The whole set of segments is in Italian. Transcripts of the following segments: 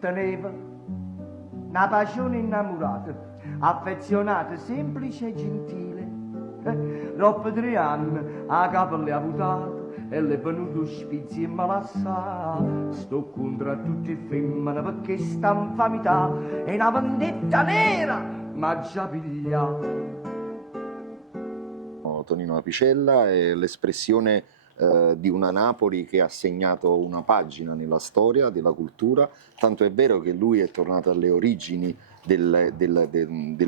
Teneva una passione innamorata, affezionata, semplice e gentile. Dopo 3 anni a capo le ha avuto e le è venuto spizzi e malassà. Sto contro tutte le femmine perché sta infamità è una vendetta nera, ma già pigliata. Tonino Apicella è l'espressione di una Napoli che ha segnato una pagina nella storia della cultura, tanto è vero che lui è tornato alle origini del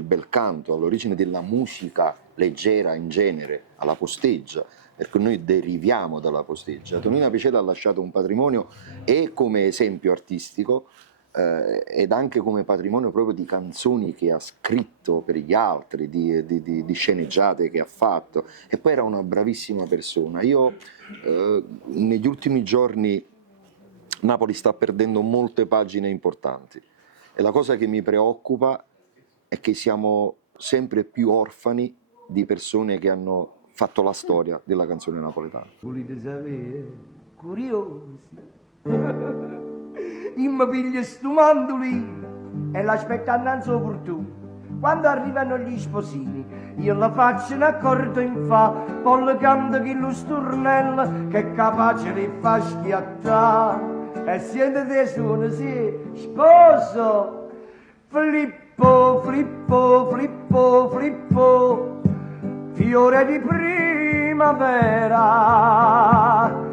bel canto, all'origine della musica leggera in genere, alla posteggia, perché noi deriviamo dalla posteggia. Tonino Apicella ha lasciato un patrimonio e come esempio artistico ed anche come patrimonio proprio di canzoni che ha scritto per gli altri, di sceneggiate che ha fatto, e poi era una bravissima persona. Io negli ultimi giorni Napoli sta perdendo molte pagine importanti e la cosa che mi preoccupa è che siamo sempre più orfani di persone che hanno fatto la storia della canzone napoletana. Volete sapere? Curiosi. Io mi piglio sto mandolino e l'aspetto annanzi opportuno. Quando arrivano gli sposini, io la faccio un accordo in fa, poi le canto che lo stornello che è capace di far schiattare. E siete te suono, sì, sposo, Flippo, Flippo, Flippo, Flippo, fiore di primavera.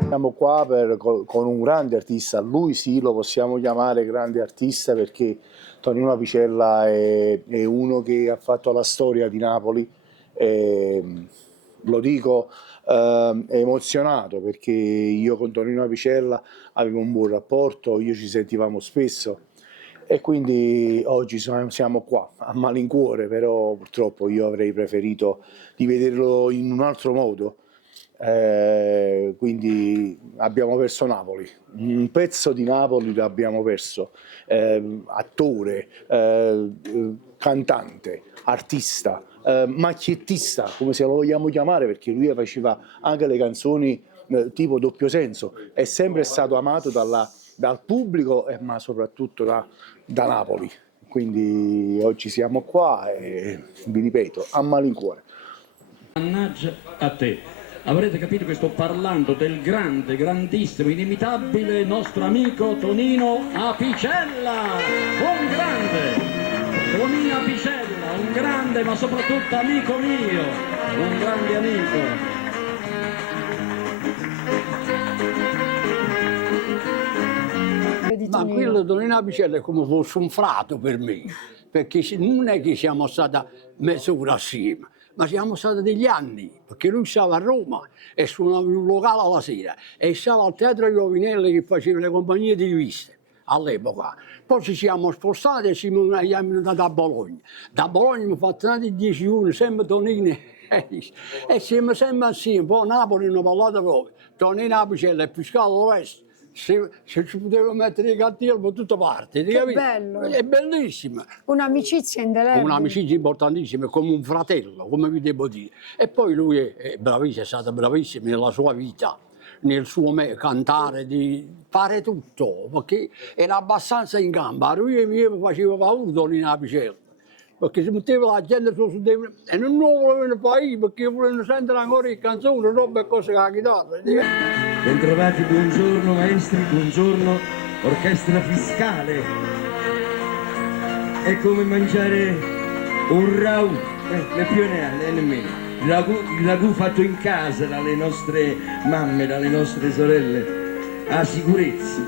Siamo qua con un grande artista, lui sì lo possiamo chiamare grande artista perché Tonino Apicella è uno che ha fatto la storia di Napoli, lo dico emozionato perché io con Tonino Apicella avevo un buon rapporto, io ci sentivamo spesso e quindi oggi siamo qua a malincuore, però purtroppo io avrei preferito di vederlo in un altro modo. Quindi abbiamo perso Napoli, un pezzo di Napoli l'abbiamo perso, attore, cantante, artista, macchiettista, come se lo vogliamo chiamare, perché lui faceva anche le canzoni tipo doppio senso, è sempre stato amato dal pubblico ma soprattutto da Napoli, quindi oggi siamo qua e vi ripeto, a malincuore. Mannaggia a te. Avrete capito che sto parlando del grande, grandissimo, inimitabile nostro amico Tonino Apicella. Un grande, Tonino Apicella, un grande ma soprattutto amico mio, un grande amico. Ma quello Tonino Apicella è come fosse un frate per me, perché non è che siamo stati mezz'ora assieme, ma siamo stati degli anni, perché lui stava a Roma e suonava in un locale alla sera e stava al Teatro Iovinelli che faceva le compagnie di riviste all'epoca. Poi ci siamo spostati e siamo andati a Bologna. Da Bologna abbiamo fatto tanti 10 anni, sempre Tonino e siamo sempre assieme. Poi Napoli non parlato proprio, Tonino Apicella e Piscato il resto. Se ci poteva mettere i cartelli da tutte parti, che bello! È bellissima. Un'amicizia indelebile. Un'amicizia importantissima, come un fratello, come vi devo dire. E poi lui è bravissimo, è stato bravissimo nella sua vita, nel suo cantare, di fare tutto, perché era abbastanza in gamba. Lui mi faceva paura Tonino Apicella, perché si metteva la gente su e non volevano poi perché volevano sentire ancora le canzoni, roba e cose con la chitarra. Bentrovati, buongiorno maestri, buongiorno orchestra fiscale. È come mangiare un ragù, né più né nemmeno. Il ragù fatto in casa dalle nostre mamme, dalle nostre sorelle, a sicurezza.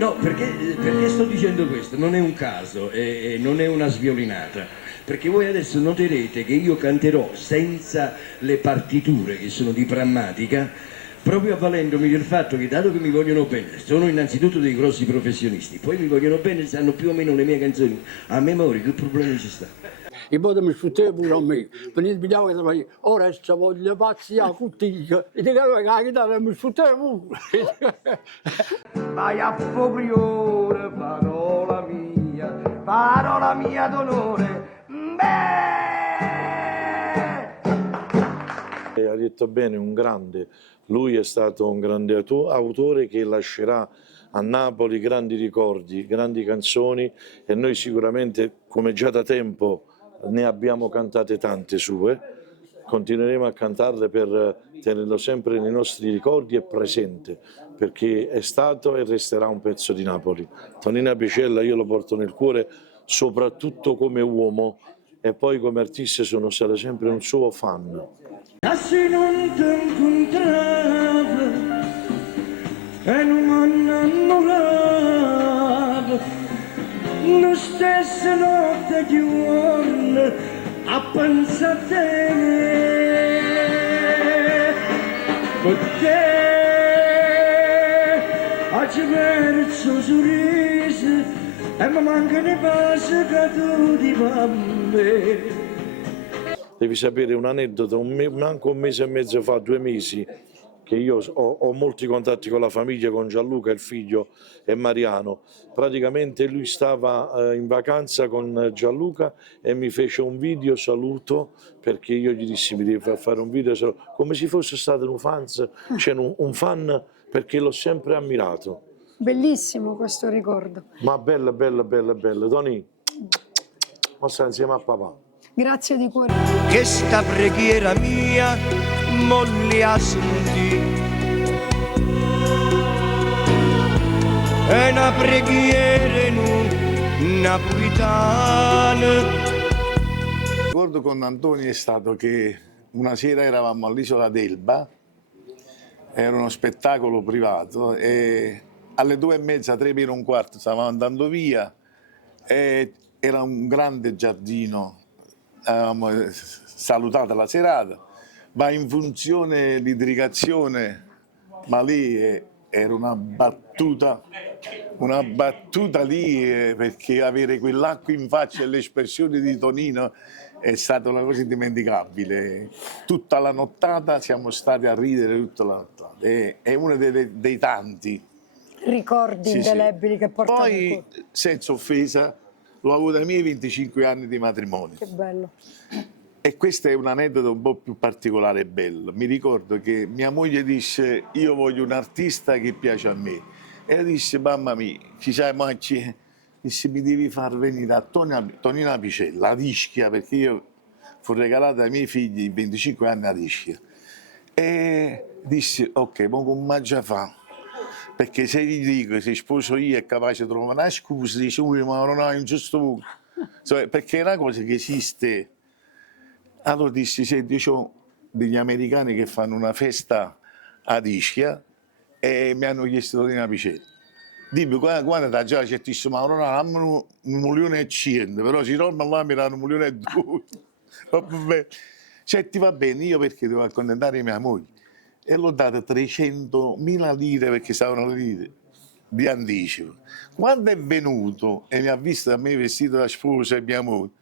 No, perché sto dicendo questo? Non è un caso e non è una sviolinata, perché voi adesso noterete che io canterò senza le partiture che sono di prammatica, proprio avvalendomi del fatto che, dato che mi vogliono bene, sono innanzitutto dei grossi professionisti, poi mi vogliono bene, sanno più o meno le mie canzoni a memoria, che problema ci sta? E poi mi sfruttava pure a me, venite pigliavo che facevo, ora voglio pazzi a cuttiglia, e ti capivo che la chitarra mi sfruttava pure. Vai a Foglione, parola mia d'onore, beh! detto bene, un grande. Lui è stato un grande autore che lascerà a Napoli grandi ricordi, grandi canzoni e noi sicuramente, come già da tempo ne abbiamo cantate tante sue, continueremo a cantarle per tenerlo sempre nei nostri ricordi e presente, perché è stato e resterà un pezzo di Napoli. Tonino Apicella io lo porto nel cuore soprattutto come uomo e poi come artista sono stato sempre un suo fan. Se non ti incontravo e non mi innamoravo, la stessa notte che giorno a pensare a te, perché oggi perso il sorriso e mi mancano i passi caduti per me. Devi sapere un aneddoto, manco un mese e mezzo fa, 2 mesi, che io ho molti contatti con la famiglia, con Gianluca, il figlio, e Mariano. Praticamente lui stava in vacanza con Gianluca e mi fece un video saluto, perché io gli dissi mi devi fare un video saluto, come se fosse stato un fan, cioè un fan, perché l'ho sempre ammirato. Bellissimo questo ricordo. Ma bella, bella, bella, bella. Tony, ma sta insieme a papà. Grazie di cuore. Che sta preghiera mia molli a sentì. È una preghiera napolitana. Il ricordo con Antonio è stato che una sera eravamo all'isola d'Elba, era uno spettacolo privato e alle 2:30, 3 meno un quarto stavamo andando via e era un grande giardino. Avevamo salutato la serata, va in funzione l'idricazione, ma lì era una battuta lì perché avere quell'acqua in faccia e l'espressione di Tonino è stata una cosa indimenticabile. Tutta la nottata siamo stati a ridere tutta la nottata, è uno dei tanti Ricordi indelebili che portano Poi, in cuore. senza offesa, l'ho avuto ai miei 25 anni di matrimonio. Che bello. E questo è un aneddoto un po' più particolare e bello. Mi ricordo che mia moglie disse: io voglio un artista che piace a me. E disse: mamma mia, ci sai mai? Disse: mi devi far venire a Tonino Apicella, a Ischia, perché io fu regalato ai miei figli 25 anni ad Ischia. E disse: ok, ma come già fa? Perché se gli dico se sposo io è capace di trovare una scusa, dice lui ma non hai un giusto punto. Perché è una cosa che esiste. Allora dissi: senti, ho degli americani che fanno una festa ad Ischia e mi hanno chiesto Tonino Apicella. Dimmi, guarda, già certissimo, ma non hanno 1.100.000, però si torna là mi danno 1.200.000. Senti, va bene, io perché devo accontentare mia moglie? E l'ho dato 300.000 lire perché stavano le lire di anticipo. Quando è venuto e mi ha visto a me vestito da sposa e mia moglie,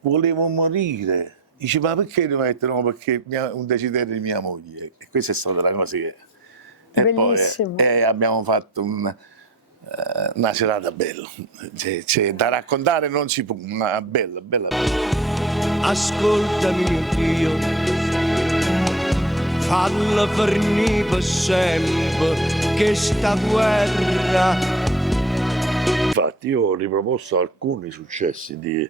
volevo morire. Dice: ma perché non mettono? Perché un desiderio di mia moglie. E questa è stata la cosa che... E Bellissimo. poi abbiamo fatto una serata bella. Da raccontare non si può, ma bella, bella, bella. Ascoltami mio Dio, falla fornì per sempre che sta guerra. Infatti io ho riproposto alcuni successi del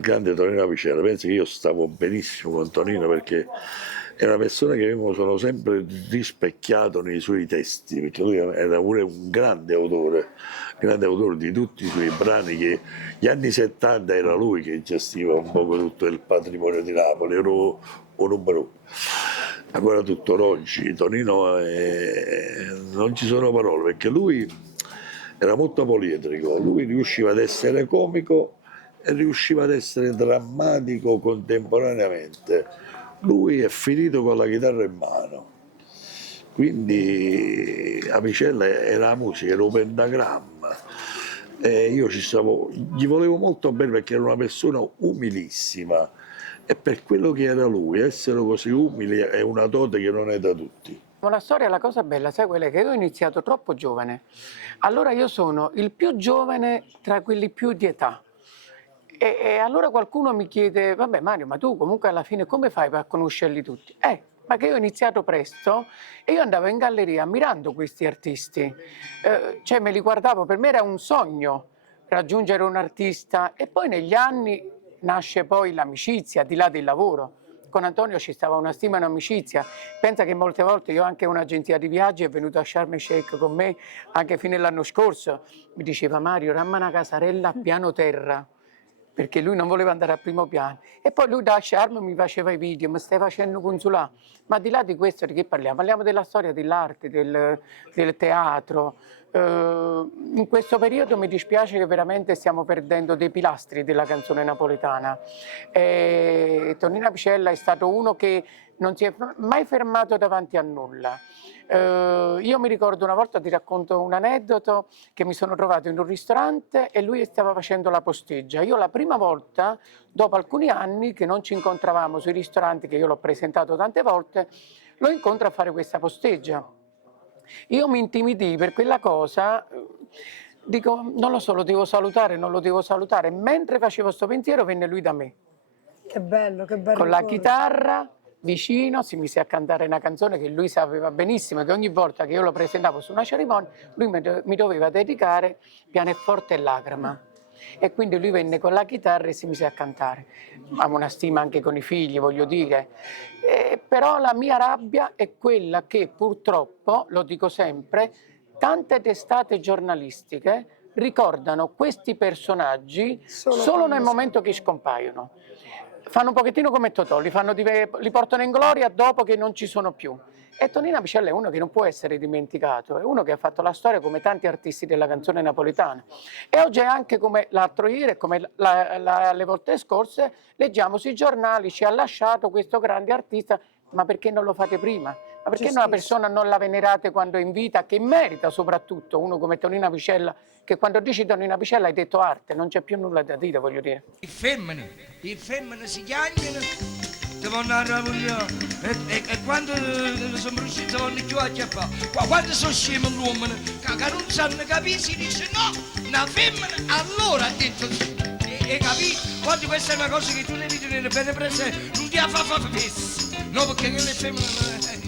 grande Tonino Apicella. Penso che io stavo benissimo con Tonino perché è una persona che mi sono sempre rispecchiato nei suoi testi, perché lui era pure un grande autore di tutti i suoi brani, che gli anni 70 era lui che gestiva un po' tutto il patrimonio di Napoli, ero un numero uno. Ancora tuttora oggi Tonino non ci sono parole, perché lui era molto poliedrico, lui riusciva ad essere comico e riusciva ad essere drammatico contemporaneamente. Lui è finito con la chitarra in mano, quindi Apicella era la musica, era un pentagramma. E io gli volevo molto bene perché era una persona umilissima e per quello che era lui, essere così umili è una dote che non è da tutti. La storia, la cosa bella, sai qual è? Che io ho iniziato troppo giovane. Allora io sono il più giovane tra quelli più di età. E allora qualcuno mi chiede, vabbè Mario, ma tu comunque alla fine come fai per conoscerli tutti? Ma che io ho iniziato presto e io andavo in galleria ammirando questi artisti, cioè me li guardavo, per me era un sogno raggiungere un artista e poi negli anni nasce poi l'amicizia, al di là del lavoro. Con Antonio ci stava una stima e un'amicizia. Pensa che molte volte io anche un'agenzia di viaggi è venuto a Sharm el Sheikh con me, anche fino all'anno scorso, mi diceva Mario, ramma una casarella a piano terra, perché lui non voleva andare al primo piano. E poi lui da Sharm mi faceva i video, mi stai facendo consulare. Ma al di là di questo di che parliamo? Parliamo della storia dell'arte, del teatro. In questo periodo mi dispiace che veramente stiamo perdendo dei pilastri della canzone napoletana. Tonino Picella è stato uno che non si è mai fermato davanti a nulla. Io mi ricordo una volta, ti racconto un aneddoto, che mi sono trovato in un ristorante e lui stava facendo la posteggia. Io la prima volta, dopo alcuni anni che non ci incontravamo sui ristoranti, che io l'ho presentato tante volte, lo incontro a fare questa posteggia. Io mi intimidii per quella cosa, dico non lo so, lo devo salutare, non lo devo salutare. Mentre facevo sto pensiero venne lui da me. Che bello, che bello. Con la chitarra vicino, si mise a cantare una canzone che lui sapeva benissimo, che ogni volta che io lo presentavo su una cerimonia, lui mi doveva dedicare Pianoforte e Lacrima. E quindi lui venne con la chitarra e si mise a cantare. Amo una stima anche con i figli, voglio dire. Però la mia rabbia è quella che purtroppo, lo dico sempre, tante testate giornalistiche ricordano questi personaggi solo nel momento che scompaiono. Fanno un pochettino come Totò, li portano in gloria dopo che non ci sono più. E Tonino Picella è uno che non può essere dimenticato, è uno che ha fatto la storia come tanti artisti della canzone napoletana. E oggi è anche come l'altro ieri, come le volte scorse, leggiamo sui giornali, ci ha lasciato questo grande artista, ma perché non lo fate prima? Ma perché una persona non la venerate quando è in vita, che merita soprattutto uno come Tonino Picella, che quando dici Tonino Picella hai detto arte, non c'è più nulla da dire, voglio dire. I femmine si chiamano, si vanno a lavorare e quando sono riusciti vanno più a chiappare. Quando sono scemi l'uomo che non sanno capire si dice no, una femmina allora ha detto sì. E capì? Quando questa è una cosa che tu devi tenere bene presente, non ti fa fesso. No, perché le femmine...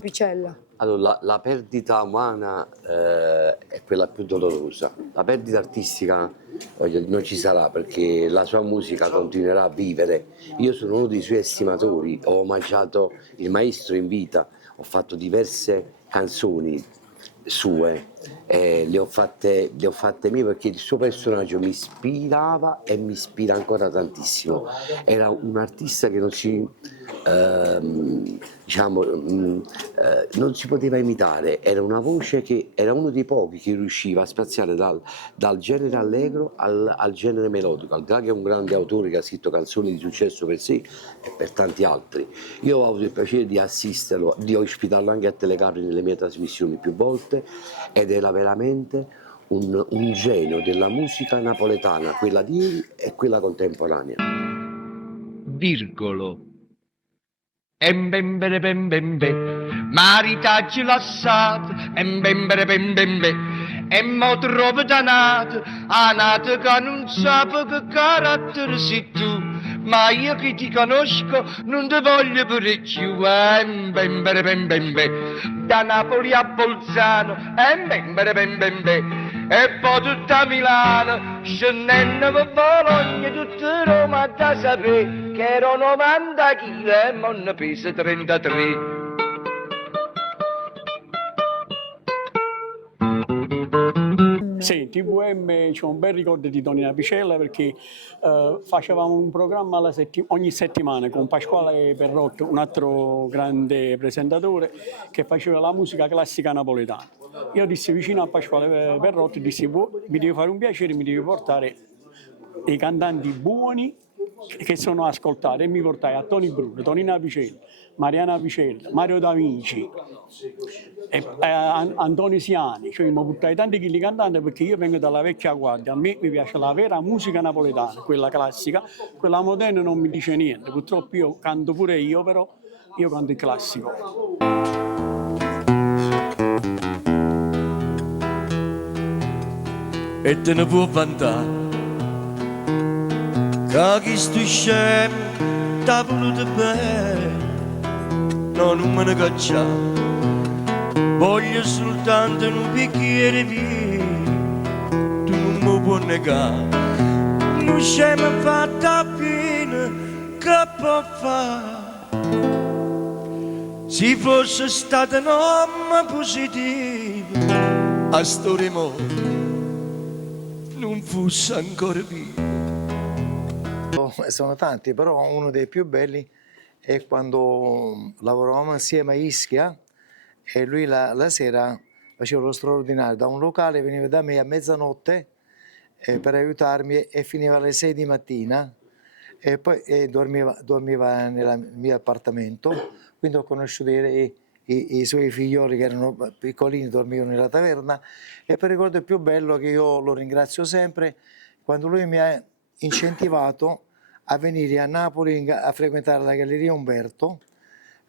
Picella. Allora, la perdita umana è quella più dolorosa. La perdita artistica non ci sarà perché la sua musica continuerà a vivere. Io sono uno dei suoi estimatori, ho omaggiato il maestro in vita, ho fatto diverse canzoni sue, le ho fatte mie perché il suo personaggio mi ispirava e mi ispira ancora tantissimo. Era un artista che non si non si poteva imitare, era una voce che era uno dei pochi che riusciva a spaziare dal genere allegro al genere melodico, al di là che è un grande autore che ha scritto canzoni di successo per sé e per tanti altri. Io ho avuto il piacere di assisterlo, di ospitarlo anche a Telecapri nelle mie trasmissioni più volte ed era veramente un genio della musica napoletana, quella di ieri e quella contemporanea. Virgolo. Embembere bembembe, maritaggi lasciato, embembere bembembe, e mo trovo danato, anato che non sape che carattere sei tu, ma io che ti conosco non ti voglio pure più, embembere bembembe, da Napoli a Bolzano, embembere bembembe, e poi tutta Milano, scendendo per Bologna, tutta Roma da sapere che ero 90 kg e mo ne pesa 33. Sì, TVM c'è un bel ricordo di Tonino Picella perché facevamo un programma ogni settimana con Pasquale Perrotto, un altro grande presentatore che faceva la musica classica napoletana. Io dissi vicino a Pasquale Perrotto, dissi mi devi fare un piacere, mi devi portare i cantanti buoni che sono ascoltati e mi portai a Toni Bruno, Tonino Picella, Mariana Picella, Mario D'Amici, Antonio Siani, cioè mi portai tanti chili cantanti perché io vengo dalla vecchia guardia, a me mi piace la vera musica napoletana, quella classica, quella moderna non mi dice niente, purtroppo io canto pure io, però io canto il classico. e te ne può vantare. Che chi sto scemo t'ha voluto bene, no, non me ne caccia. Voglio soltanto un bicchiere di vino, tu non mi puoi negare. Non scemo fatta piena, che può fare? Se fosse stata un'uomo positivo, a sto remoto non fosse ancora vivo. Sono tanti, però uno dei più belli è quando lavoravamo insieme a Ischia e lui la sera faceva lo straordinario, da un locale veniva da me a mezzanotte per aiutarmi e finiva alle 6 di mattina e poi dormiva nel mio appartamento, quindi ho conosciuto i suoi figlioli che erano piccolini, dormivano nella taverna e per ricordo il più bello che io lo ringrazio sempre, quando lui mi ha incentivato a venire a Napoli a frequentare la Galleria Umberto,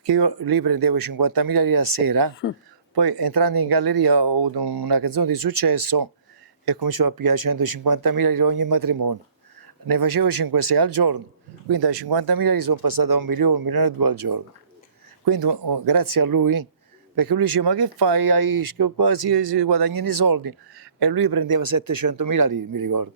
che io lì prendevo 50.000 lire a sera, poi entrando in galleria ho avuto una canzone di successo e cominciavo a pigliare 150.000 lire ogni matrimonio. Ne facevo 5-6 al giorno, quindi da 50.000 lire sono passato a 1 milione e 2 al giorno. Quindi grazie a lui, perché lui diceva ma che fai a Ischia, qua si guadagnano i soldi, e lui prendeva 700.000 lire, mi ricordo.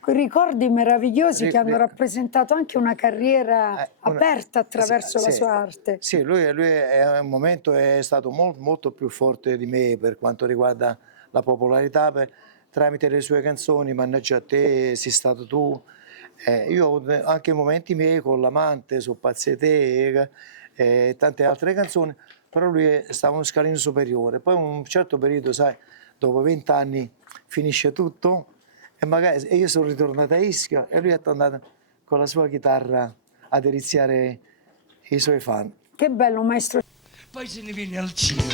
Quei ricordi meravigliosi che hanno rappresentato anche una carriera aperta attraverso la sua arte. Sì, lui a un momento è stato molto più forte di me per quanto riguarda la popolarità, tramite le sue canzoni, Mannaggia a te, Sei stato tu. Io ho avuto anche momenti miei con l'amante, su Pazze te, e tante altre canzoni, però lui stava un scalino superiore. Poi un certo periodo, sai, dopo 20 anni finisce tutto, e io sono ritornato a Ischia e lui è tornato con la sua chitarra a deliziare i suoi fan. Che bello, maestro. Poi se ne viene al cinema,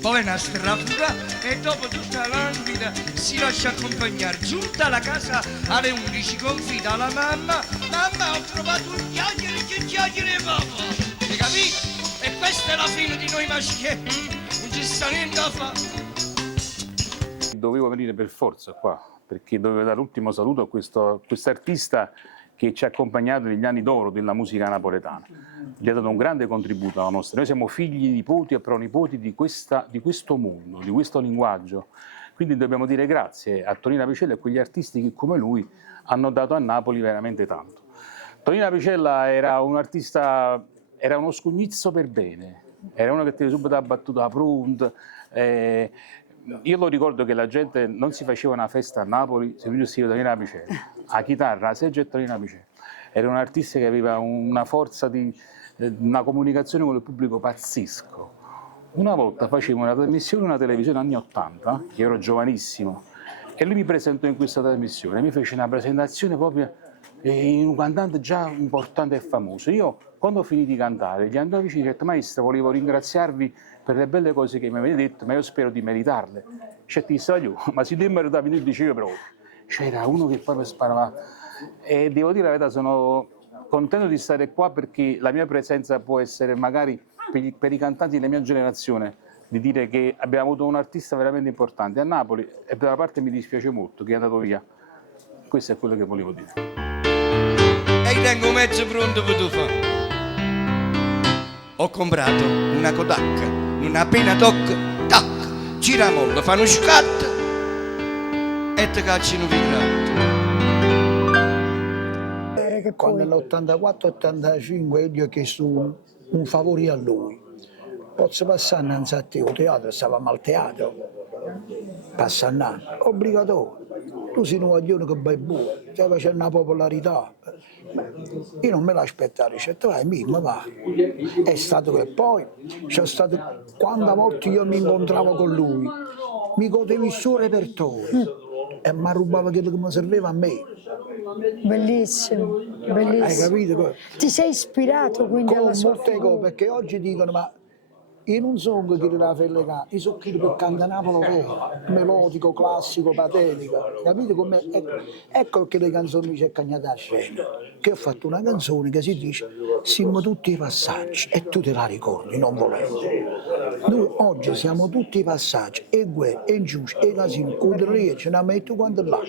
poi una strafura e dopo tutta la vita si lascia accompagnare. Giunta alla casa alle 11 confida alla mamma: mamma, ho trovato un chiacchiere papà. Hai capito? E questa è la fine di noi maschietti, non ci sta niente da fare. Dovevo venire per forza qua, perché dovevo dare l'ultimo saluto a questo artista che ci ha accompagnato negli anni d'oro della musica napoletana. Gli ha dato un grande contributo alla nostra. Noi siamo figli, nipoti e pronipoti di questo mondo, di questo linguaggio. Quindi dobbiamo dire grazie a Tonino Apicella e a quegli artisti che come lui hanno dato a Napoli veramente tanto. Tonino Apicella era un artista, era uno scugnizzo per bene, era uno che tenne subito la battuta a pronto. Io lo ricordo che la gente non si faceva una festa a Napoli se non ci Tonino Apicella. A chitarra, a seggio e Tonino Apicella. Era un artista che aveva una forza una comunicazione con il pubblico pazzesco. Una volta facevo una trasmissione, una televisione anni 80, che ero giovanissimo, e lui mi presentò in questa trasmissione, mi fece una presentazione proprio in un cantante già importante e famoso. Io, quando ho finito di cantare, gli andavo vicino e ho detto: maestro, volevo ringraziarvi per le belle cose che mi avete detto, ma io spero di meritarle. Cioè, ti sto io, ma se te meritavi, io dicevo proprio. C'era uno che proprio sparava. E devo dire la verità, sono contento di stare qua perché la mia presenza può essere magari per i cantanti della mia generazione, di dire che abbiamo avuto un artista veramente importante a Napoli, e per una parte mi dispiace molto che è andato via. Questo è quello che volevo dire. E tengo mezzo pronto per tu fare. Ho comprato una Kodak, una penna doc, tac, giramollo, fanno scatto e ti cacciano vibrato. Quando nell'84-85 io ho chiesto un favore a lui. Posso passare innanzi a te, al teatro, stavamo al teatro, passa obbligatorio. Tu sei un guaglione che vai buono, stai facendo una popolarità. Io non me l'aspettavo, ho detto vai, ma va. È stato che poi, c'è stato, quante volte io mi incontravo con lui, mi godevo il suo repertorio e mi rubava quello che mi serviva a me. Bellissimo, bellissimo. Hai capito? Ti sei ispirato quindi alla sua figura? Perché oggi dicono ma io non sono quello della felle canta, io sono quello che canta Napoli vero, melodico, classico, patetico, capite come? Ecco che le canzoni c'è cagnata a scena, che ho fatto una canzone che si dice siamo tutti i passaggi e tu te la ricordi, non volendo. Noi oggi siamo tutti passaggi, e Gue, e Giussi, e Lasino, Cudria, ce ne metto quanto là.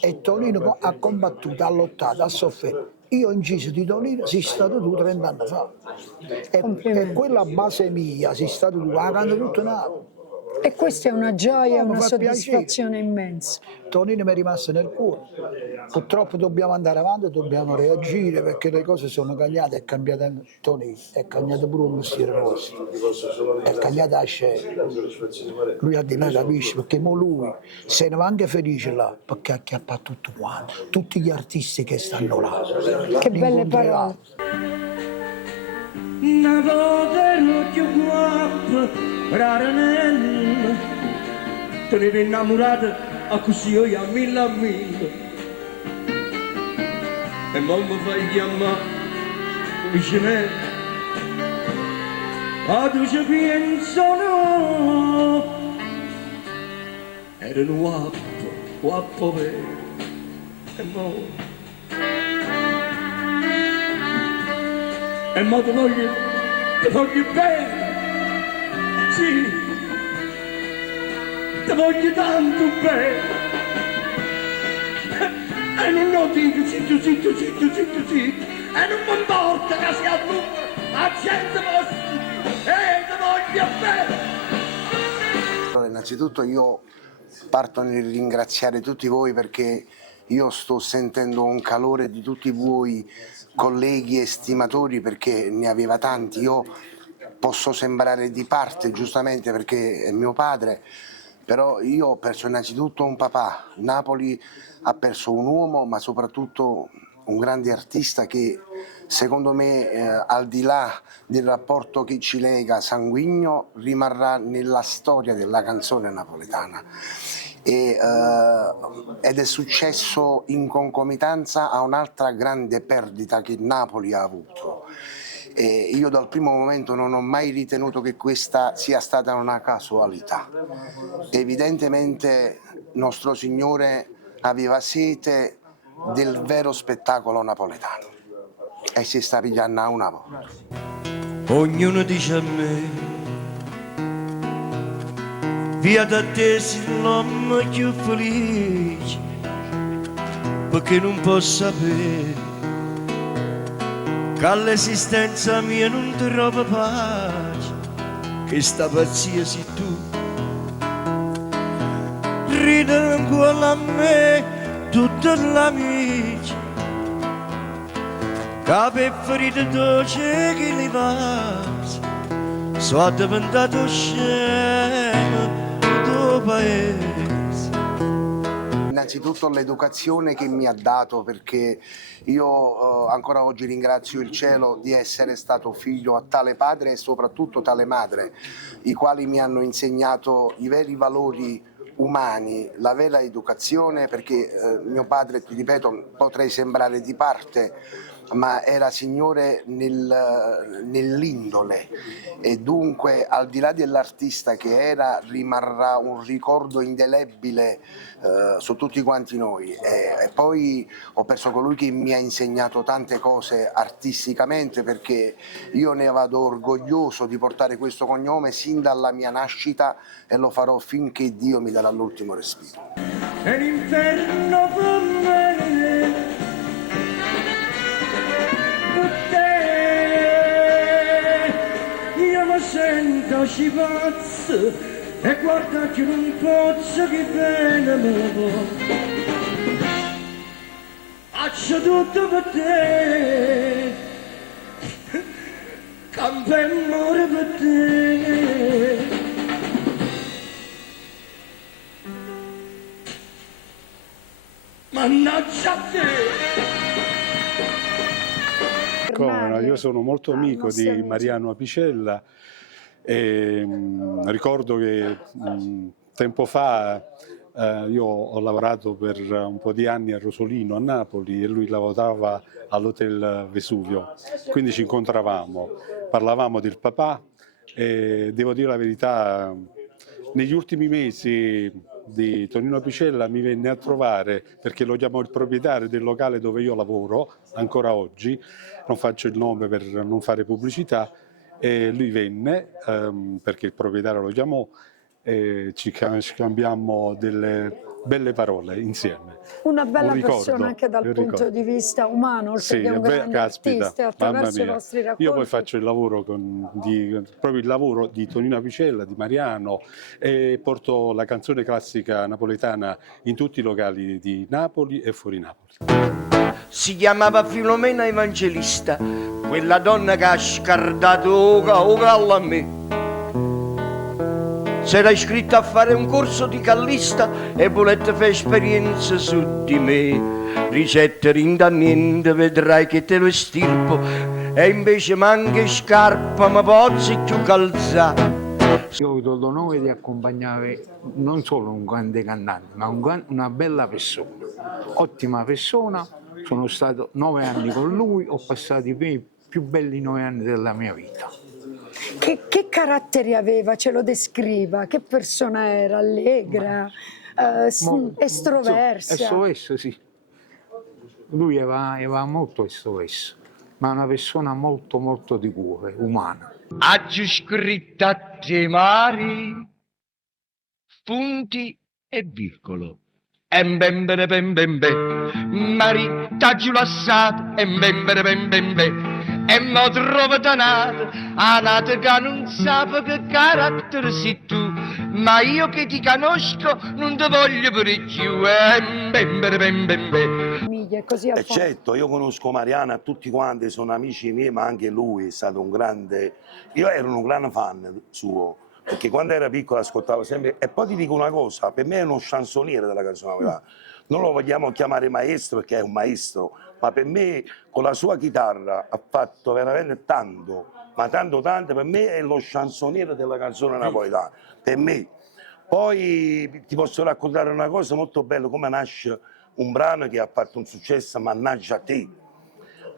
E Tonino ha combattuto, ha lottato, ha sofferto. Io ho inciso di Tonino, sei stato tu 30 anni fa. E quella base mia, sei stato tu, la canto tutto Napoli. E questa è una gioia, Mi una fa soddisfazione immensa. Tonino mi è rimasto nel cuore. Purtroppo dobbiamo andare avanti, dobbiamo reagire perché le cose sono cambiate, è cambiato anche Tonino, è cambiato pure il mestiere nostro, è cambiata la scelta. Lui ha di là capisce perché mo lui se ne va anche felice là perché ha acchiappato tutto quanto, tutti gli artisti che stanno là. Che belle parole. Una volta ero più guapo, raranello, te ne eri innamorata a così io a mille. E non mi fai chiamare vicino a tu ci penso no. Era un guapo vero, e mo ti voglio bene, sì, ti voglio tanto bene. E non ho detto zitto, e non mi importa che sia tu, la gente vostra, e ti voglio bene. Allora, innanzitutto io parto nel ringraziare tutti voi perché io sto sentendo un calore di tutti voi colleghi e stimatori perché ne aveva tanti. Io posso sembrare di parte giustamente perché è mio padre, però io ho perso innanzitutto un papà. Napoli ha perso un uomo ma soprattutto un grande artista che secondo me al di là del rapporto che ci lega sanguigno rimarrà nella storia della canzone napoletana. Ed è successo in concomitanza a un'altra grande perdita che Napoli ha avuto. Io dal primo momento non ho mai ritenuto che questa sia stata una casualità. Evidentemente nostro Signore aveva sete del vero spettacolo napoletano e si sta pigliando a una volta. Ognuno dice a me, via da te sei l'uomo più felice, perché non posso sapere che all'esistenza mia non trovo pace, che sta pazzia sei tu. Ridono ancora a me tutti gli amici, che per ferite dolce che li passa, sono diventato scemo del paese. Innanzitutto l'educazione che mi ha dato, perché io ancora oggi ringrazio il cielo di essere stato figlio a tale padre e soprattutto tale madre, i quali mi hanno insegnato i veri valori umani, la vera educazione, perché mio padre, ti ripeto, potrei sembrare di parte, ma era signore nell'indole e dunque al di là dell'artista che era rimarrà un ricordo indelebile su tutti quanti noi e poi ho perso colui che mi ha insegnato tante cose artisticamente perché io ne vado orgoglioso di portare questo cognome sin dalla mia nascita e lo farò finché Dio mi darà l'ultimo respiro. E l'inferno per me, io mi sento pazzo e guarda che non posso che bene me lo faccio tutto per te, campo e muore per te. Mannaggia a te! Come no, io sono molto amico di Mariano Apicella e ricordo che tempo fa io ho lavorato per un po' di anni a Rosolino a Napoli e lui lavorava all'Hotel Vesuvio, quindi ci incontravamo, parlavamo del papà e devo dire la verità, negli ultimi mesi di Tonino Apicella mi venne a trovare perché lo chiamò il proprietario del locale dove io lavoro ancora oggi, non faccio il nome per non fare pubblicità, e lui venne perché il proprietario lo chiamò e ci scambiammo delle belle parole insieme. Una bella Un ricordo, persona anche dal un punto ricordo. di vista umano, oltre Sì, che un grande caspita, artista, mamma attraverso i mia. vostri racconti. Io poi faccio il lavoro proprio il lavoro di Tonino Apicella, di Mariano, e porto la canzone classica napoletana in tutti i locali di Napoli e fuori Napoli. Si chiamava Filomena Evangelista, quella donna che ha scardato o gallo a me. S'era iscritta a fare un corso di callista e volette fare esperienza su di me. Ricette rinda niente, vedrai che te lo estirpo, e invece manche scarpa, ma pozzi più calzare. Io ho avuto l'onore di accompagnare non solo un grande cantante, ma una bella persona, ottima persona. Sono stato 9 anni con lui, ho passato i più belli 9 anni della mia vita. Che caratteri aveva? Ce lo descriva? Che persona era? Allegra? Estroversa? Estroverso, sì. Lui era molto estroverso, ma una persona molto molto di cuore, umana. Aggi scritto a te mari, punti e virgolo. Embembere bembembe, mari t'aggi lasciato, embembere bembembe. E mo trovo danato, a nato che non sape che carattere sei tu, ma io che ti conosco non ti voglio per più, embembere bembembe. Così E certo, io conosco Mariana, tutti quanti sono amici miei, ma anche lui è stato un grande... Io ero un grande fan suo, perché quando era piccolo ascoltavo sempre... E poi ti dico una cosa, per me è uno chansonniere della canzone napoletana. Non lo vogliamo chiamare maestro perché è un maestro, ma per me con la sua chitarra ha fatto veramente tanto, ma tanto, per me è lo chansonniere della canzone napoletana, per me. Poi ti posso raccontare una cosa molto bella, come nasce un brano che ha fatto un successo, Mannaggia a te.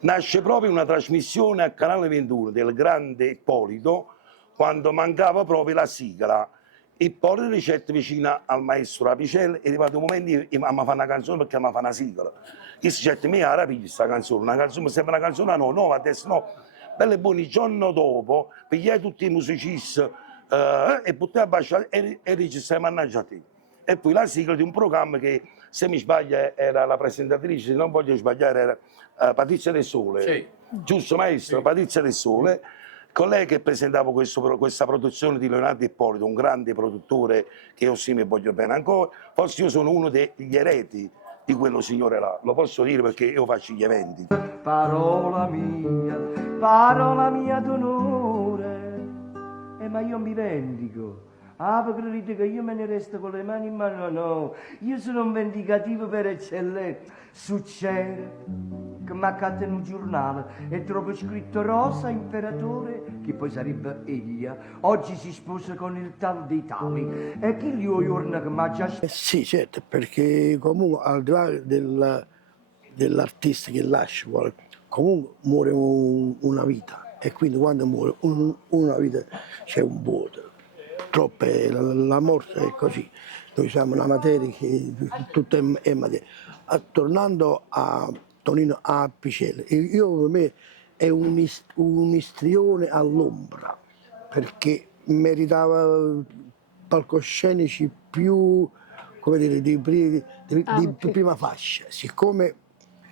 Nasce proprio una trasmissione a Canale 21 del grande Ippolito, quando mancava proprio la sigla. Ippolito ricette vicino al maestro Apicella, è arrivato un momento che mi fa una canzone perché mi fa una sigla. Io dicette, mi rapigli questa canzone, una canzone, sembra una canzone no, adesso no. Bello e buono, il giorno dopo, pigliai tutti i musicisti e buttai a baciare e registrai Mannaggia a te. E poi la sigla di un programma che, se mi sbaglio, era la presentatrice, se non voglio sbagliare, era Patrizia del Sole. Sì. Giusto maestro? Sì. Patrizia del Sole. Con lei che presentavo questa produzione di Leonardo Ippolito, un grande produttore che io sì mi voglio bene ancora. Forse io sono uno degli eredi di quello signore là, lo posso dire perché io faccio gli eventi. Parola mia d'onore, ma io mi vendico. Ah, perché credete che io me ne resto con le mani in mano? No, io sono un vendicativo per eccellenza. Succede che mi accade in un giornale e trovo scritto Rosa Imperatore, che poi sarebbe Elia. Oggi si sposa con il tal dei tali. E chi gli giorna che mi ha già... Sì, certo, perché comunque al di là dell'artista che lascia, comunque muore una vita. E quindi quando muore una vita c'è un vuoto. Purtroppo la morte è così, noi siamo una materia che tutto è materia. Tornando a Tonino Apicella, io per me è un istrione all'ombra, perché meritava palcoscenici più, come dire, di prima fascia. Siccome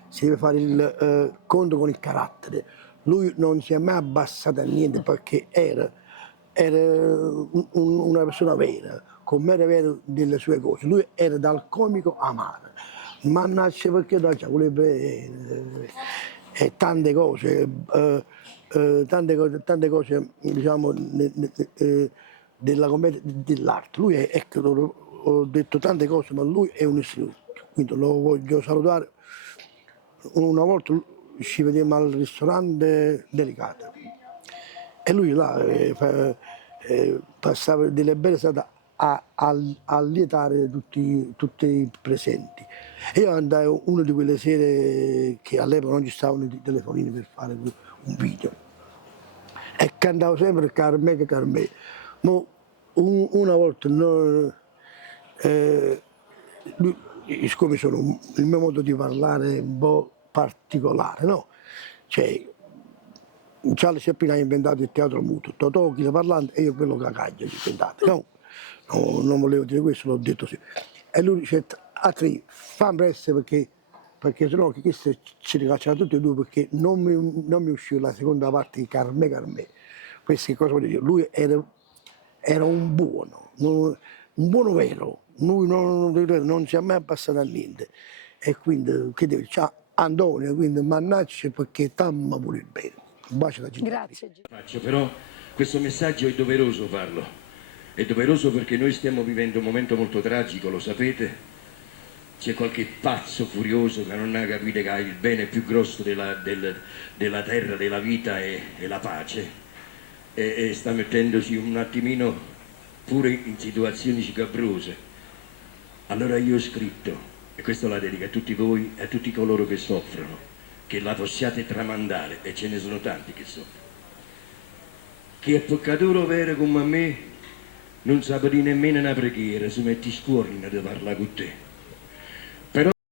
si deve fare il conto con il carattere, lui non si è mai abbassato a niente perché era una persona vera, con mere vero delle sue cose. Lui era dal comico amaro, ma nasce perché vuole bene, e tante cose, diciamo, della commedia dell'arte. Lui è, ecco, ho detto tante cose, ma lui è un istituto, quindi lo voglio salutare. Una volta ci vediamo al ristorante Delicato e lui là passava delle belle serate a lietare tutti i presenti. E io andai una di quelle sere che all'epoca non ci stavano i telefonini per fare un video e cantavo sempre Carmè che Carmè. Ma una volta lui, siccome il mio modo di parlare è un po' particolare, no? Cioè, Charlie Chaplin ha inventato il teatro muto, Totò chi sta parlando e io quello che caglia, ci inventate. No, non volevo dire questo, l'ho detto sì. E lui dice, altri, fammi presto perché sennò che questo ci ricacciano tutti e due perché non mi uscì la seconda parte di Carmè Carmè. Questo che cosa vuol dire? Lui era un buono vero, lui non si è mai abbassato a niente. E quindi, che deve dire, Antonio, quindi mannaggia perché tamma pure il bene. Un bacio da gente. Grazie. Faccio, però questo messaggio è doveroso farlo. È doveroso perché noi stiamo vivendo un momento molto tragico, lo sapete. C'è qualche pazzo furioso che non ha capito che il bene più grosso della terra, della vita è la pace. E sta mettendosi un attimino pure in situazioni scabrose. Allora io ho scritto, e questa la dedico a tutti voi e a tutti coloro che soffrono, che la possiate tramandare, e ce ne sono tanti che soffrono. Chi è peccatore vero come me non sa dire nemmeno una preghiera, si mette scuorna di parlare con te.